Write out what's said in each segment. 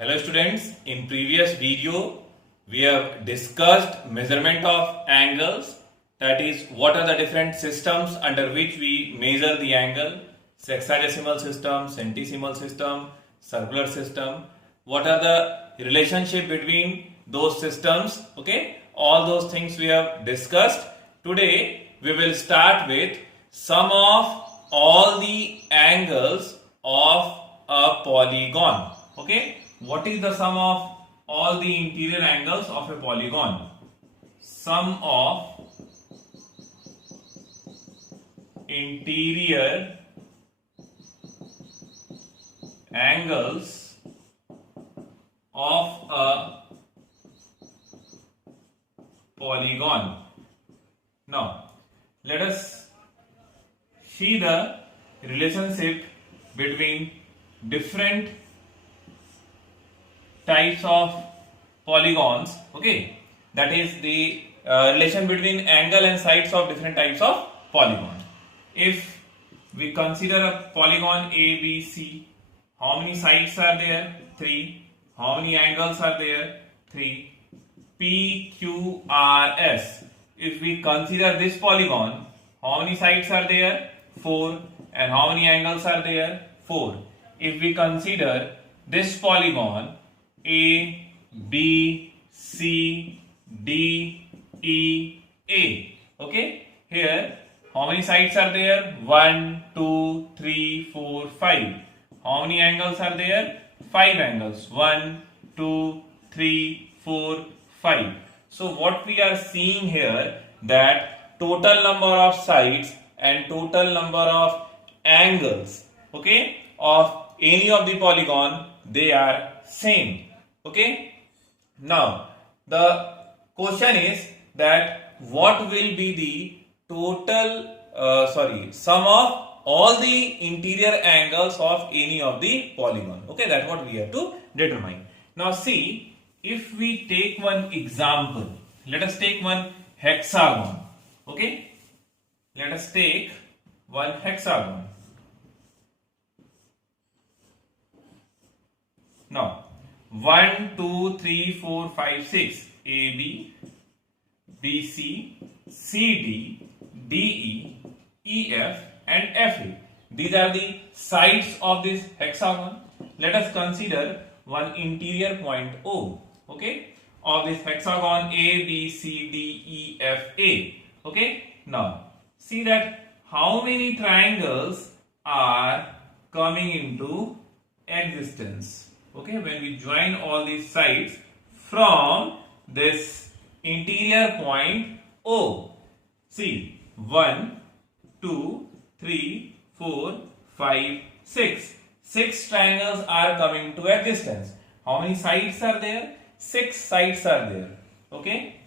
Hello students, in previous video we have discussed measurement of angles, that is what are the different systems under which we measure the angle, sexagesimal system, centesimal system, circular system, what are the relationship between those systems, okay, all those things we have discussed. Today we will start with sum of all the angles of a polygon, okay. What is the sum of all the interior angles of a polygon? Sum of interior angles of a polygon. Now, let us see the relationship between different types of polygons, okay, that is the relation between angle and sides of different types of polygons. If we consider a polygon ABC, how many sides are there? 3. How many angles are there? 3. PQRS. If we consider this polygon, how many sides are there? 4. And how many angles are there? 4. If we consider this polygon A, B, C, D, E, A. Okay. Here, how many sides are there? 1, 2, 3, 4, 5. How many angles are there? 5 angles. 1, 2, 3, 4, 5. So, what we are seeing here, that total number of sides and total number of angles, okay, of any of the polygon, they are same. Okay. Now the question is that what will be the total sum of all the interior angles of any of the polygon. Okay, that's what we have to determine. Now see, if we take one example, let us take one hexagon. Okay, let us take one hexagon. Now 1, 2, 3, 4, 5, 6 AB, BC, CD, DE, EF and FA. These are the sides of this hexagon. Let us consider one interior point O, okay, of this hexagon A, B, C, D, E, F, A. Okay. Now see that how many triangles are coming into existence. Okay, when we join all these sides from this interior point O. See, 1, 2, 3, 4, 5, 6. 6 triangles are coming to existence. How many sides are there? 6 sides are there. Okay.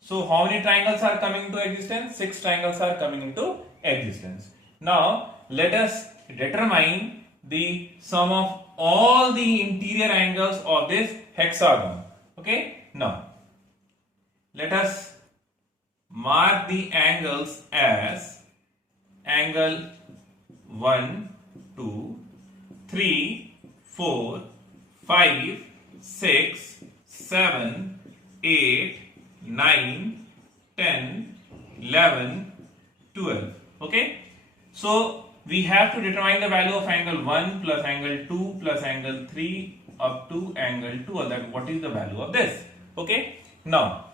So, how many triangles are coming into existence? 6 triangles are coming into existence. Now, let us determine the sum of all the interior angles of this hexagon. Okay. Now, let us mark the angles as angle 1, 2, 3, 4, 5, 6, 7, 8, 9, 10, 11, 12. Okay. So, we have to determine the value of angle 1 plus angle 2 plus angle 3 up to angle 12. That what is the value of this? Okay. Now,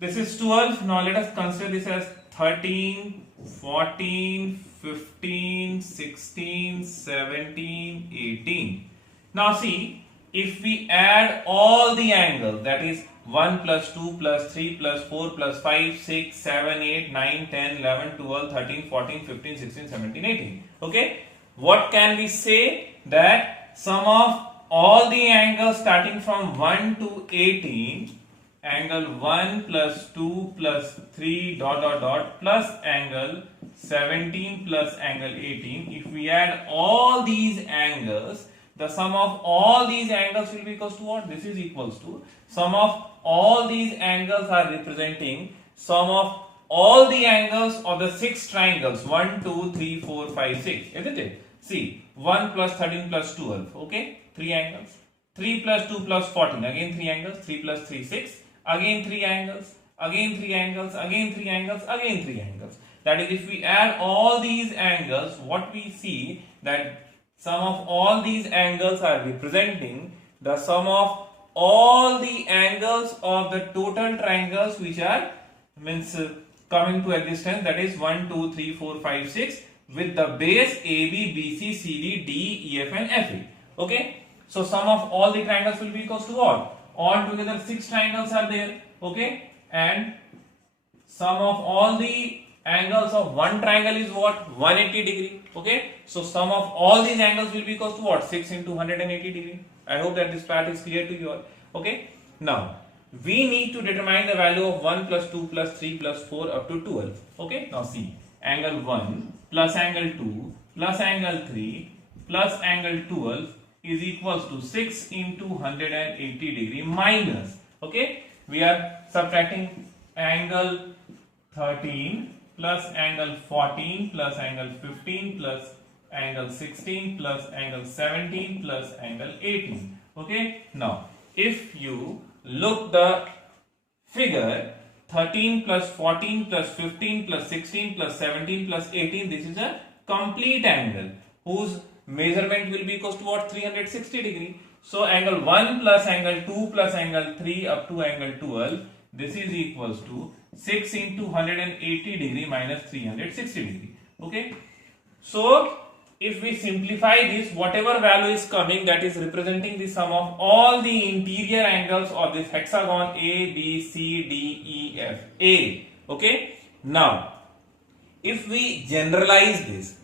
this is 12. Now, let us consider this as 13, 14, 15, 16, 17, 18. Now, see, if we add all the angles, that is 1 plus 2 plus 3 plus 4 plus 5, 6, 7, 8, 9, 10, 11, 12, 13, 14, 15, 16, 17, 18. Okay. What can we say? That sum of all the angles starting from 1 to 18, angle 1 plus 2 plus 3 dot dot dot plus angle 17 plus angle 18. If we add all these angles, the sum of all these angles will be equals to what? This is equals to sum of all these angles are representing sum of all the angles of the 6 triangles 1, 2, 3, 4, 5, 6, isn't it? See, 1 plus 13 plus 12, okay, 3 angles. 3 plus 2 plus 14. Again 3 angles. 3 plus 3, 6. Again 3 angles. Again 3 angles. Again 3 angles. Again 3 angles. That is, if we add all these angles, what we see that sum of all these angles are representing the sum of all the angles of the total triangles which are coming to existence, that is 1, 2, 3, 4, 5, 6 with the base AB, BC, CD, DE, EF and FE. Okay. So sum of all the triangles will be equals to what? All together 6 triangles are there. Okay. And sum of all the angles of one triangle is what? 180 degree. Okay. So sum of all these angles will be equals to what? 6 into 180 degree. I hope that this part is clear to you all. Okay. Now we need to determine the value of 1 plus 2 plus 3 plus 4 up to 12. Okay. Now see, angle 1 plus angle 2 plus angle 3 plus angle 12 is equals to 6 into 180 degree minus. Okay. We are subtracting angle 13 plus angle 14 plus angle 15 plus angle 16 plus angle 17 plus angle 18. Okay. Now if you look the figure, 13 plus 14 plus 15 plus 16 plus 17 plus 18, this is a complete angle whose measurement will be equals to what? 360 degree. So angle 1 plus angle 2 plus angle 3 up to angle 12, this is equals to 6 into 180 degree minus 360 degree. Okay. So if we simplify this, whatever value is coming, that is representing the sum of all the interior angles of this hexagon A, B, C, D, E, F, A. Okay. Now if we generalize this,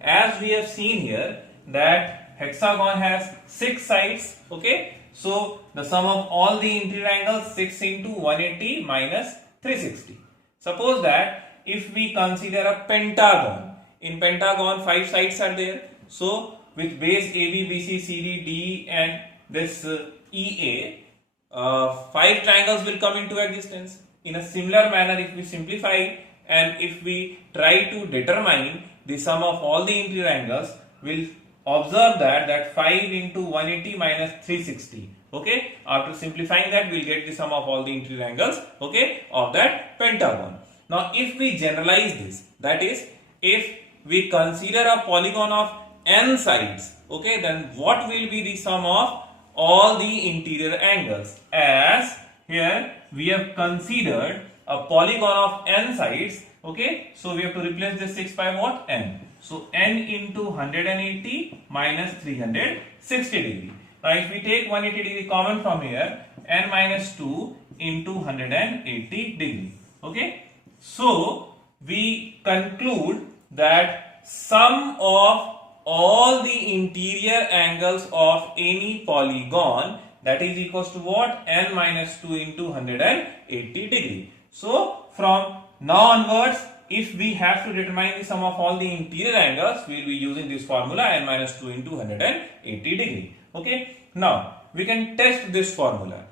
as we have seen here that hexagon has 6 sides. Okay. So the sum of all the interior angles, 6 into 180 minus 360. Suppose that if we consider a pentagon, in pentagon 5 sides are there. So with base AB, BC, CD, DE and this EA, 5 triangles will come into existence. In a similar manner, if we simplify and if we try to determine the sum of all the interior angles, we'll observe that 5 into 180 minus 360. Okay. After simplifying that, we'll get the sum of all the interior angles. Okay, of that pentagon. Now if we generalize this, that is, if we consider a polygon of n sides, okay, then what will be the sum of all the interior angles? As here we have considered a polygon of n sides. Okay, so we have to replace this 6 by what? N. So n into 180 minus 360 degree. Now if we take 180 degree common from here, n minus 2 into 180 degree. Okay. So we conclude that sum of all the interior angles of any polygon, that is equals to what? N minus 2 into 180 degree. So from now onwards, if we have to determine the sum of all the interior angles, we will be using this formula n minus 2 into 180 degree. Okay. Now we can test this formula.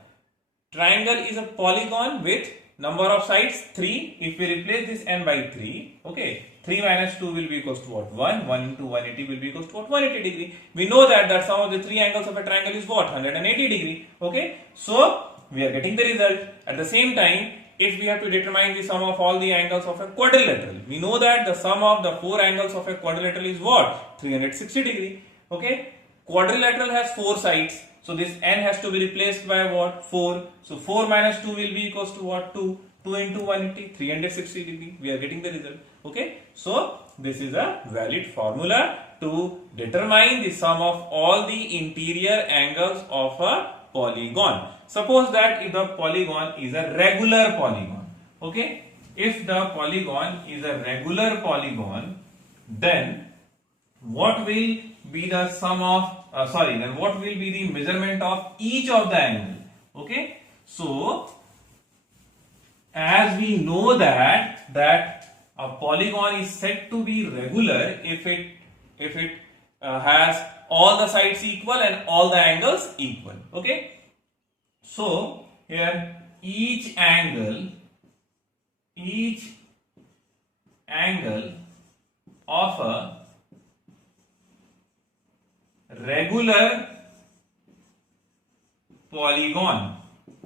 Triangle is a polygon with number of sides 3. If we replace this n by 3, okay, 3 minus 2 will be equals to what? 1. 1 into 180 will be equals to what? 180 degree. We know that sum of the 3 angles of a triangle is what? 180 degree. Okay. So we are getting the result. At the same time, if we have to determine the sum of all the angles of a quadrilateral, we know that the sum of the 4 angles of a quadrilateral is what? 360 degree. Okay. Quadrilateral has 4 sides. So this n has to be replaced by what? 4. So 4 minus 2 will be equals to what? 2. 2 into 180, 360 degree. We are getting the result. Okay. So this is a valid formula to determine the sum of all the interior angles of a polygon. Suppose that if the polygon is a regular polygon. Okay. If the polygon is a regular polygon, then what will be the sum of then what will be the measurement of each of the angle? Okay. So as we know that a polygon is said to be regular if it has all the sides equal and all the angles equal. Okay. So here each angle of a regular polygon.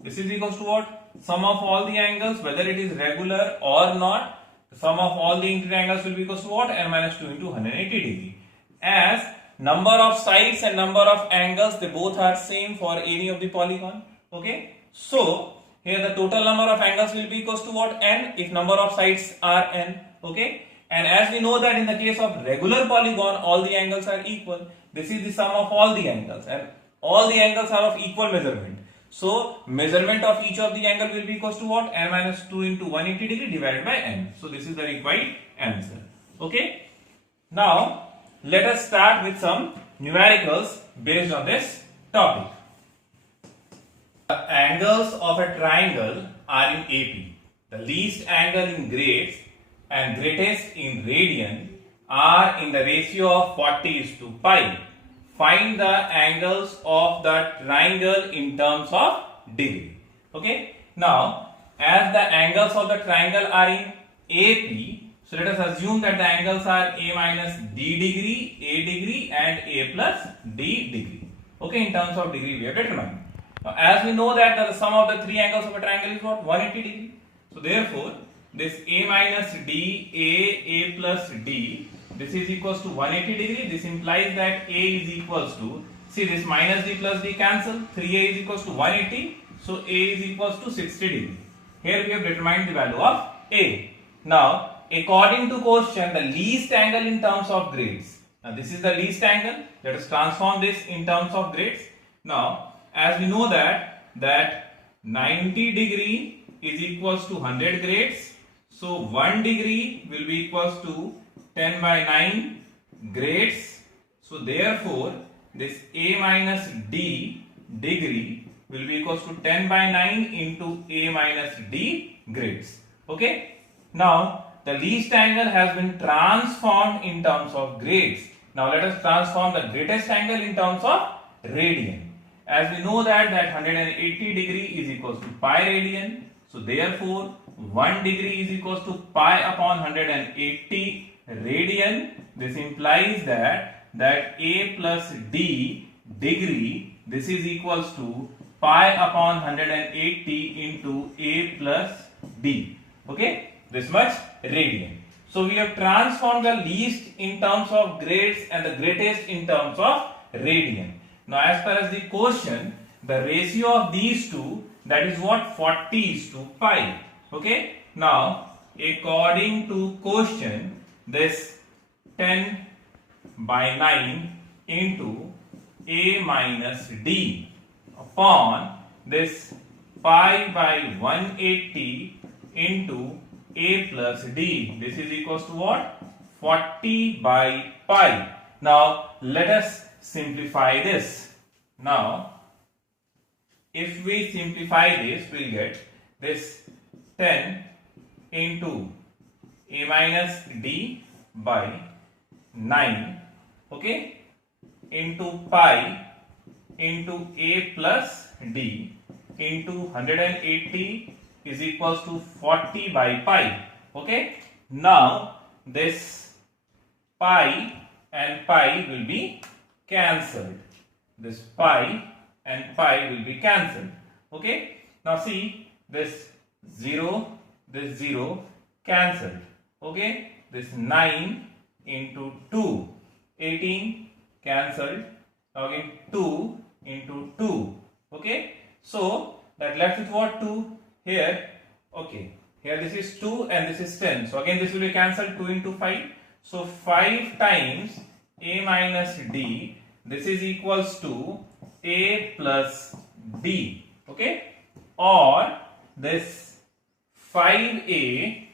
This is equals to what? Sum of all the angles, whether it is regular or not. The sum of all the interior angles will be equals to what? N minus 2 into 180 degree. As number of sides and number of angles, they both are same for any of the polygon. Okay. So here the total number of angles will be equals to what? N, if number of sides are n. Okay. And as we know that in the case of regular polygon, all the angles are equal. This is the sum of all the angles, and all the angles are of equal measurement. So measurement of each of the angle will be equals to what? N minus 2 into 180 degree divided by n. So this is the required answer. Okay. Now let us start with some numericals based on this topic. The angles of a triangle are in AP. The least angle in grades and greatest in radian are in the ratio of 40:pi. Find the angles of the triangle in terms of degree. Okay. Now, as the angles of the triangle are in AP, so let us assume that the angles are A minus D degree, A degree and A plus D degree. Okay, in terms of degree we have determined. Now, as we know that the sum of the three angles of a triangle is what? 180 degree. So therefore, this A minus D, A plus D, this is equals to 180 degree. This implies that A is equals to, see this minus D plus D cancel, 3A is equals to 180. So A is equals to 60 degree. Here we have determined the value of A. Now, according to question, the least angle in terms of grades. Now this is the least angle. Let us transform this in terms of grades. Now, as we know that 90 degree is equals to 100 grades. So 1 degree will be equals to 10 by 9 grades. So therefore, this A minus D degree will be equals to 10 by 9 into A minus D grades. Okay. Now, the least angle has been transformed in terms of grades. Now, let us transform the greatest angle in terms of radian. As we know that 180 degree is equals to pi radian. So therefore, 1 degree is equals to pi upon 180 radian. This implies that A plus D degree, this is equals to pi upon 180 into A plus D. Okay, this much radian. So we have transformed the least in terms of grades and the greatest in terms of radian. Now as far as the question, the ratio of these two, that is what? 40:pi. Okay. Now according to question, this 10 by 9 into A minus D upon this pi by 180 into A plus D. This is equals to what? 40 by pi. Now let us simplify this. Now if we simplify this, we will get this 10 into A minus D by 9, okay, into pi into A plus D into 180 is equals to 40 by pi. Okay. Now this pi and pi will be cancelled. This pi and pi will be cancelled. Okay. Now see, this 0 cancelled. Okay. This 9 into 2, 18 cancelled. Now again 2 into 2. Okay. So that left with what? 2 here. Okay. Here this is 2 and this is 10. So again this will be cancelled. 2 into 5. So 5 times A minus D. This is equals to A plus D. Okay. Or this 5A,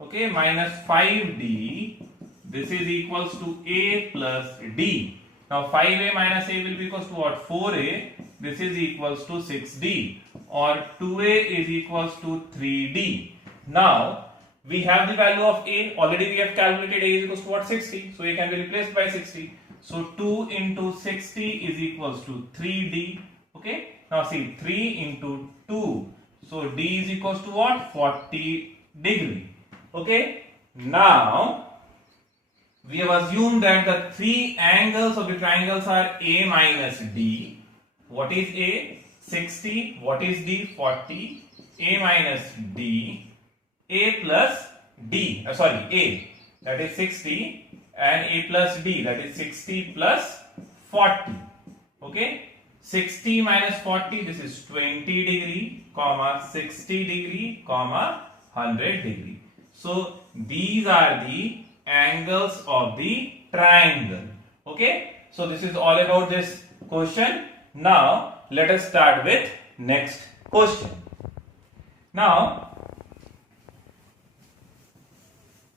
okay, minus 5D. This is equals to A plus D. Now 5A minus A will be equals to what? 4A. This is equals to 6D. Or 2A is equals to 3D. Now we have the value of A. Already we have calculated A is equals to what? 60. So A can be replaced by 60. So 2 into 60 is equals to 3D. Okay. Now see, 3 into 2. So D is equals to what? 40 degree. Okay. Now we have assumed that the three angles of the triangles are A minus D. What is A? 60. What is D? 40. A minus D. A plus D. A. That is 60. And A plus D. That is 60 plus 40. Okay. 60 minus 40. This is 20 degree, comma 60 degree, comma 100 degree. So these are the angles of the triangle. Okay, so this is all about this question. Now let us start with next question. Now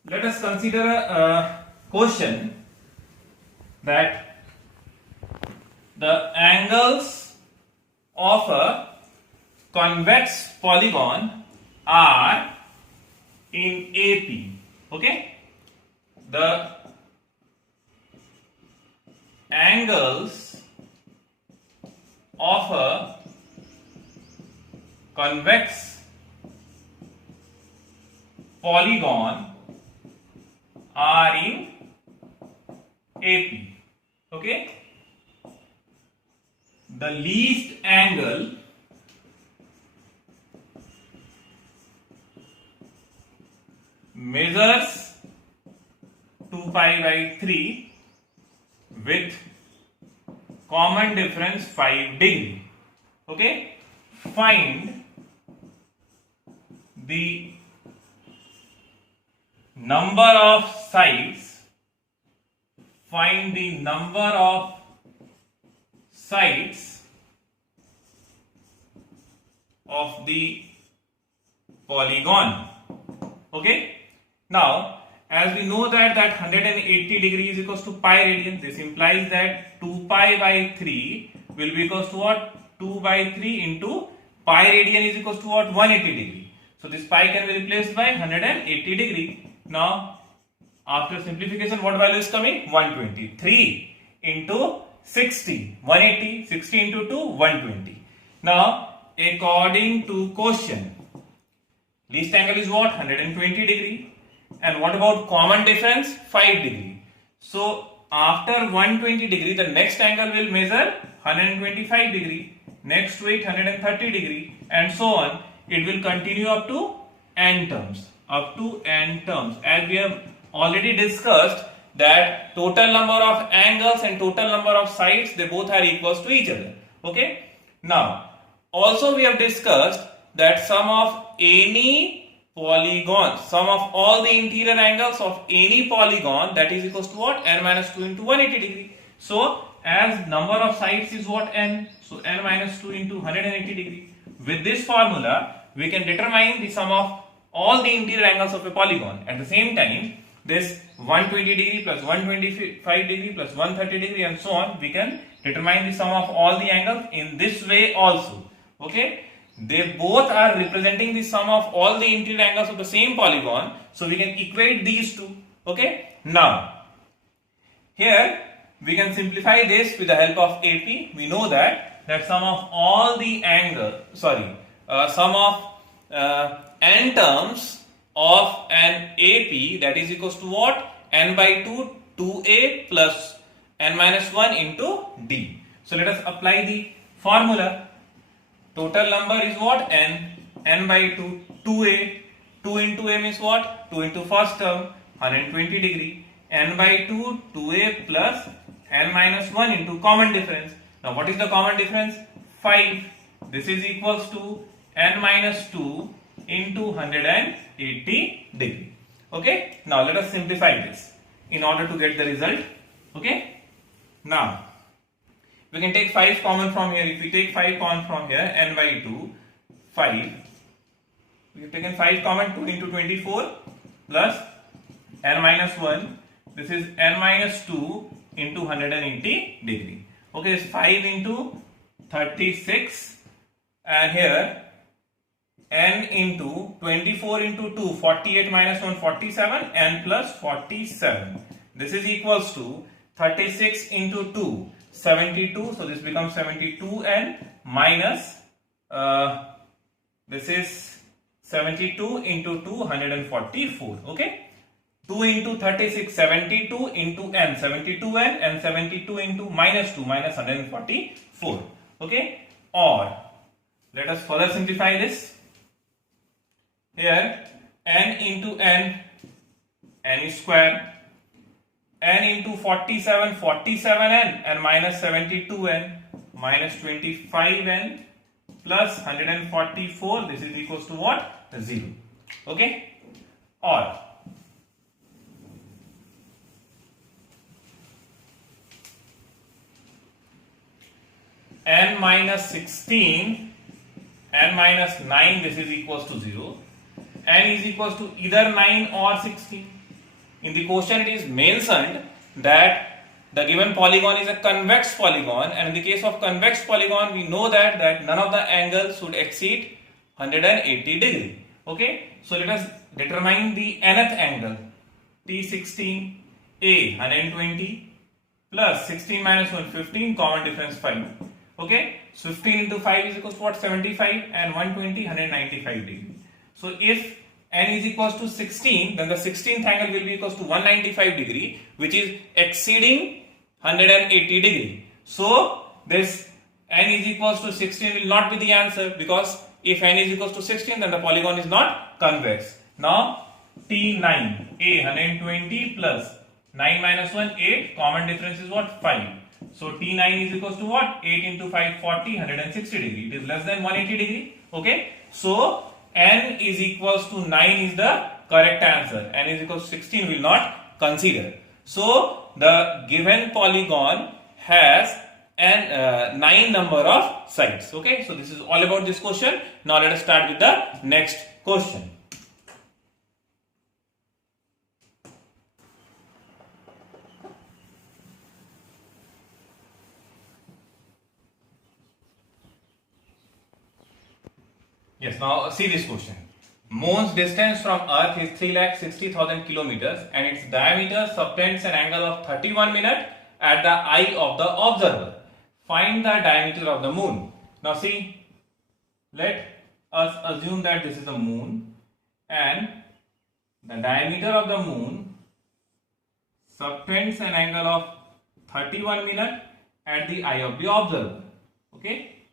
let us consider a question that the angles of a convex polygon are in AP. Okay, the angles of a convex polygon are in AP. Okay, the least angle measures 2 pi by 3 with common difference 5 degree. Okay, find the number of sides. Find the number of sides of the polygon. Okay. Now, as we know that 180 degree is equals to pi radian, this implies that 2 pi by 3 will be equals to what? 2 by 3 into pi radian is equals to what? 180 degree. So this pi can be replaced by 180 degree. Now, after simplification, what value is coming? 120. 3 into 60, 180, 60 into 2, 120. Now, according to question, least angle is what? 120 degree. And what about common difference? 5 degree. So after 120 degree, the next angle will measure 125 degree, next to it 130 degree, and so on. It will continue up to n terms. Up to n terms. As we have already discussed that total number of angles and total number of sides, they both are equals to each other. Okay. Now, also we have discussed that sum of any polygon, sum of all the interior angles of any polygon, that is equals to what? N minus 2 into 180 degree. So as number of sides is what? N. So n minus 2 into 180 degree. With this formula, we can determine the sum of all the interior angles of a polygon. At the same time, this 120 degree plus 125 degree plus 130 degree and so on, we can determine the sum of all the angles in this way also. Okay. They both are representing the sum of all the interior angles of the same polygon. So we can equate these two. Okay. Now, here we can simplify this with the help of AP. We know that sum of all the sum of n terms of an AP, that is equals to what? N by 2, 2a plus n minus 1 into d. So let us apply the formula. Total number is what? N. N by 2, 2a. 2 into a means what? 2 into first term, 120 degree. N by 2, 2a plus n minus 1 into common difference. Now what is the common difference? 5. This is equals to n minus 2 into 180 degree. Okay. Now let us simplify this in order to get the result. Okay. Now, we can take 5 common from here. If we take 5 common from here, n by 2, 5. We have taken 5 common, 2 into 24 plus n minus 1. This is n minus 2 into 180 degree. Okay, it's 5 into 36, and here n into 24 into 2, 48 minus 1, 47, n plus 47. This is equals to 36 into 2, 72. So this becomes 72n minus this is 72 into 2, 144. Okay. 2 into 36, 72 into n, 72n, and 72 into minus 2, minus 144. Okay, or let us further simplify this. Here n into n, n is square, n into 47, 47n, and minus 72n, minus 25n, plus 144, this is equals to what? 0. Okay, or n minus 16, n minus 9, this is equals to 0. N is equals to either 9 or 16. In the question it is mentioned that the given polygon is a convex polygon, and in the case of convex polygon we know that none of the angles should exceed 180 degree. Okay, so let us determine the nth angle. T16, A 120 plus 16 minus 1 15, common difference 5. Okay, so 15 into 5 is equals to what? 75, and 120 195 degree. So if n is equals to 16, then the 16th angle will be equals to 195 degree, which is exceeding 180 degree. So this n is equals to 16 will not be the answer, because if n is equals to 16, then the polygon is not convex. Now T9, A 120 plus 9 minus 1 8, common difference is what? 5. So T9 is equals to what? 8 into 5 40, 160 degree. It is less than 180 degree. Okay, so n is equals to 9 is the correct answer. N is equals to 16 will not consider. So the given polygon has an 9 number of sides. Okay, so this is all about this question. Now let us start with the next question. Yes, now see this question. Moon's distance from Earth is 3,60,000 kilometers, and its diameter subtends an angle of 31 minutes at the eye of the observer. Find the diameter of the moon. Now see, let us assume that this is the moon, and the diameter of the moon subtends an angle of 31 minutes at the eye of the observer. Okay,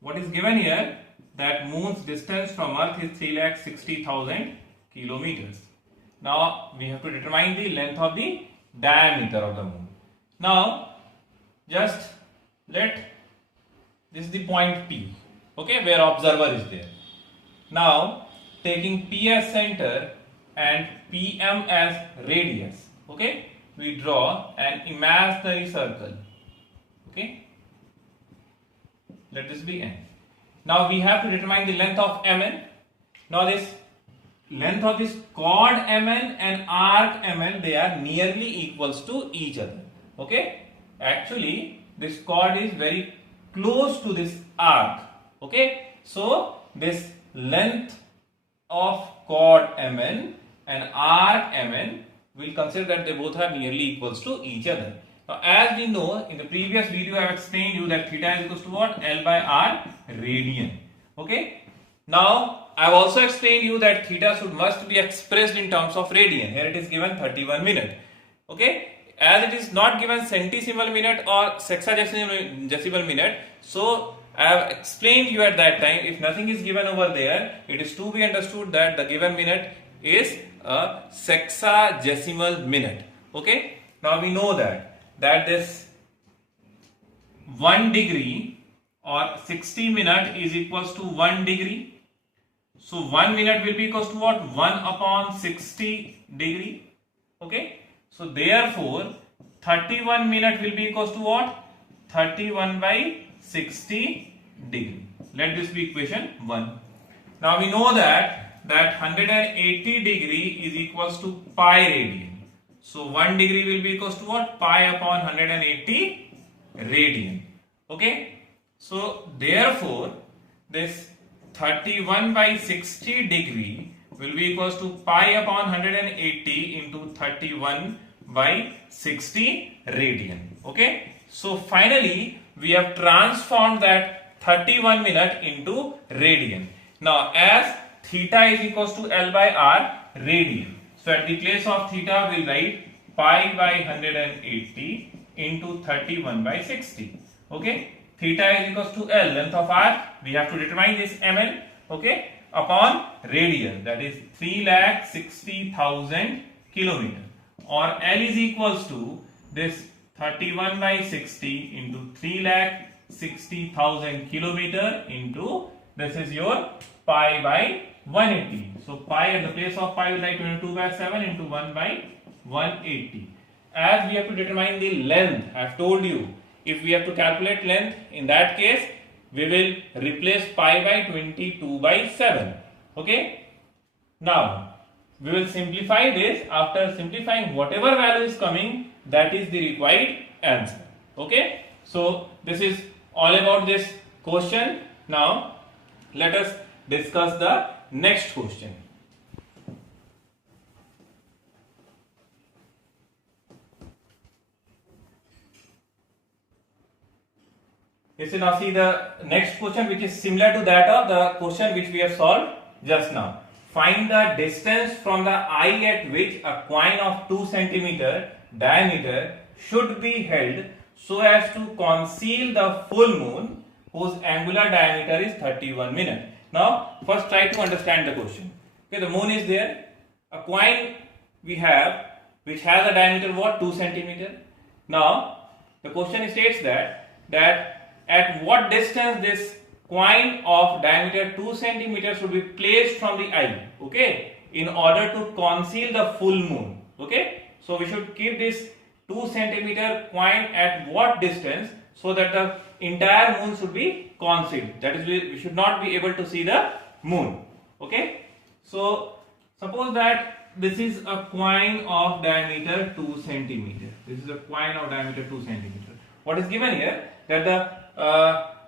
what is given here? That moon's distance from Earth is 3,60,000 kilometers. Now we have to determine the length of the diameter of the moon. Now just let this is the point P, okay, where observer is there. Now taking P as center and PM as radius, okay, we draw an imaginary circle. Okay, let this be n. Now we have to determine the length of Mn. Now this length of this chord Mn and arc Mn, they are nearly equals to each other. Okay, actually this chord is very close to this arc. Okay, so this length of chord Mn and arc Mn, we'll consider that they both are nearly equals to each other. Now as we know, in the previous video I have explained you that theta is equals to what? L by R radian. Okay, now I have also explained you that theta must be expressed in terms of radian. Here it is given 31 minutes. Okay, as it is not given centesimal minute or sexagesimal minute, so I have explained you at that time, if nothing is given over there, it is to be understood that the given minute is a sexagesimal minute. Okay, now we know that this 1 degree or 60 minutes is equals to 1 degree. So 1 minute will be equals to what? 1 upon 60 degree. Okay, so therefore 31 minutes will be equals to what? 31 by 60 degree. Let this be equation 1. Now we know that 180 degree is equals to pi radian. So 1 degree will be equals to what? Pi upon 180 radian. Okay, so therefore this 31 by 60 degree will be equals to pi upon 180 into 31 by 60 radian. Okay, so finally we have transformed that 31 minute into radian. Now as theta is equals to L by R radian, So at the place of theta, we'll write pi by 180 into 31 by 60. Okay. Theta is equals to L, length of arc. We have to determine this ml. Okay. Upon radius, that is 3,60,000 kilometer. Or L is equals to this 31 by 60 into 3,60,000 kilometer into this is your pi by 180. So pi at the place of pi, we write 22 by 7 into 1 by 180. As we have to determine the length, I have told you, if we have to calculate length, in that case, we will replace pi by 22 by 7. Okay. Now, we will simplify this. After simplifying, whatever value is coming, that is the required answer. Okay. So, this is all about this question. Now, let us discuss the next question. You see, now see the next question, which is similar to that of the question which we have solved just now. Find the distance from the eye at which a coin of 2 cm diameter should be held so as to conceal the full moon whose angular diameter is 31 minutes. Now, first try to understand the question. Okay, the moon is there. A coin we have which has a diameter what? 2 cm. Now, the question states that at what distance this coin of diameter 2 cm should be placed from the eye, okay, in order to conceal the full moon. Okay, so we should keep this 2 cm coin at what distance so that the entire moon should be concealed, that is, we should not be able to see the moon. Okay, so suppose that this is a coin of diameter 2 cm. This is a coin of diameter 2 cm. What is given here? That the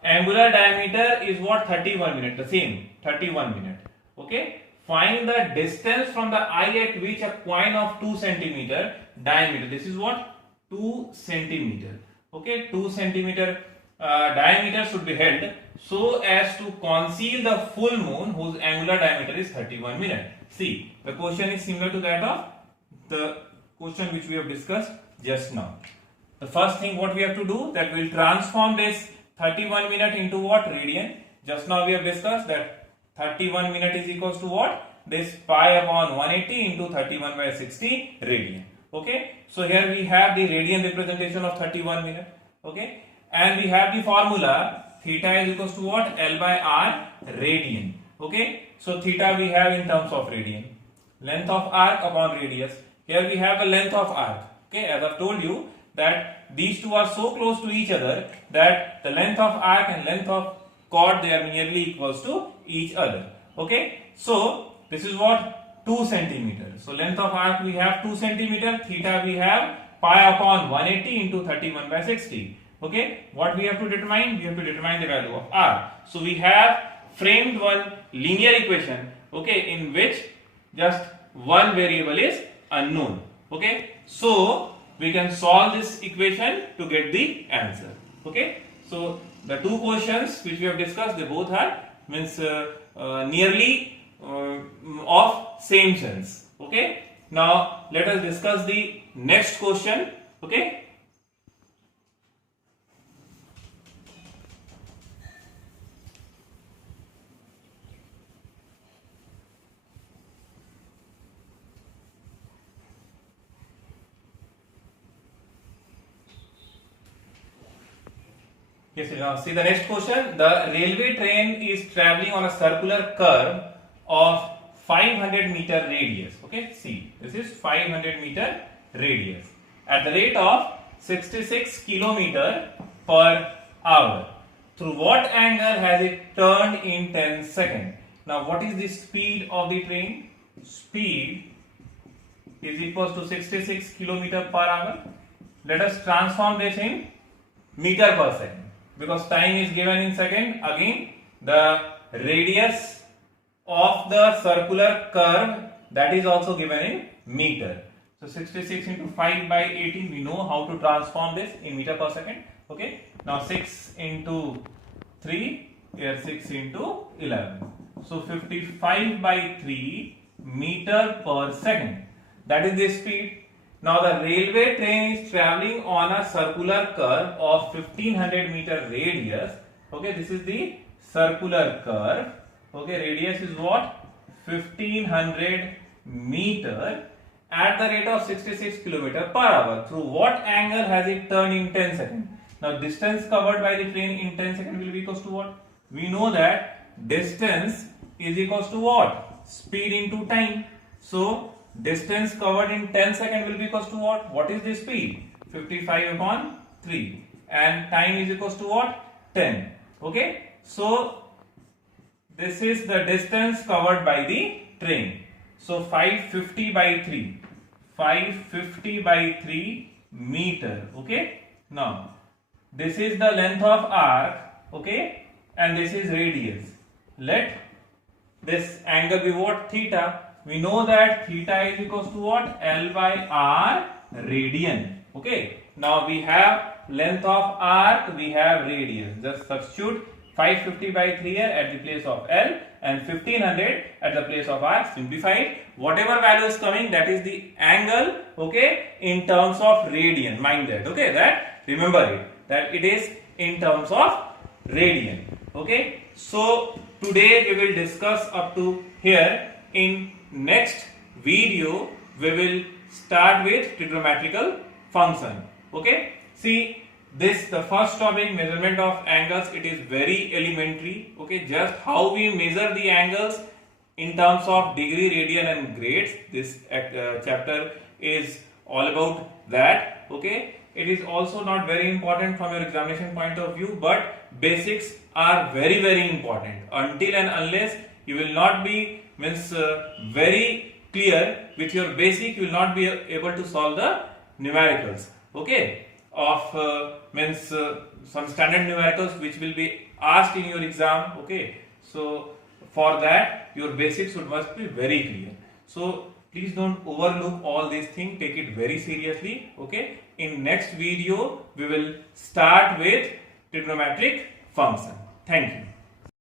angular diameter is what? 31 minutes, the same 31 minutes. Okay, find the distance from the eye at which a coin of 2 cm diameter, this is what? 2 cm. Okay, 2 cm diameter should be held so as to conceal the full moon whose angular diameter is 31 minutes. See, the question is similar to that of the question which we have discussed just now. The first thing what we have to do, that we will transform this 31 minute into what? Radian. Just now we have discussed that 31 minute is equals to what? This pi upon 180 into 31 by 60 radian. Okay. So here we have the radian representation of 31 minute. Okay. And we have the formula theta is equals to what? L by R radian. Okay. So theta we have in terms of radian. Length of arc upon radius. Here we have the length of arc. Okay. As I have told you that these two are so close to each other that the length of arc and length of chord, they are nearly equals to each other. Okay. So this is what? 2 cm. So length of arc we have 2 cm. Theta we have pi upon 180 into 31 by 60. Okay. What we have to determine? We have to determine the value of r. So we have framed one linear equation, okay, in which just one variable is unknown. Okay. So we can solve this equation to get the answer. Okay. So the two questions which we have discussed, they both are nearly of same sense. Okay. Now let us discuss the next question. Okay. Yes, now see the next question. The railway train is traveling on a circular curve of 500 meter radius. Okay, see, this is 500 meter radius at the rate of 66 kilometer per hour. Through what angle has it turned in 10 seconds? Now, what is the speed of the train? Speed is equals to 66 kilometer per hour. Let us transform this in meter per second. Because time is given in second, again the radius of the circular curve, that is also given in meter. So 66 into 5 by 18, we know how to transform this in meter per second. Okay. Now 6 into 3, here 6 into 11. So 55 by 3 meter per second. that is the speed. Now the railway train is traveling on a circular curve of 1500 meter radius. Okay, this is the circular curve. Okay, radius is what? 1500 meter at the rate of 66 km per hour. Through what angle has it turned in 10 seconds? Now distance covered by the train in 10 seconds will be equals to what? We know that distance is equals to what? Speed into time. So distance covered in 10 seconds will be equals to what? What is the speed? 55 upon 3. And time is equals to what? 10. Okay. So this is the distance covered by the train. So 550 by 3. 550 by 3 meter. Okay. Now this is the length of arc. Okay. And this is radius. Let this angle be what? Theta. We know that theta is equals to what? L by R radian. Okay. Now we have length of arc, we have radius. Just substitute 550 by 3 here at the place of L and 1500 at the place of R. Simplify it. Whatever value is coming, that is the angle. Okay. In terms of radian. Mind that. Okay. That remember it. That it is in terms of radian. Okay. So today we will discuss up to here. In next video we will start with trigonometrical function. Okay. See this, the first topic, measurement of angles. It is very elementary. Okay. Just how we measure the angles in terms of degree, radian and grades. This chapter is all about that. Okay. It is also not very important from your examination point of view, but basics are very, very important. Until and unless you will not be very clear with your basic, you will not be able to solve the numericals. Okay, of some standard numericals which will be asked in your exam. Okay, so for that your basics must be very clear. So please don't overlook all these things. Take it very seriously. Okay. In next video we will start with trigonometric function. Thank you.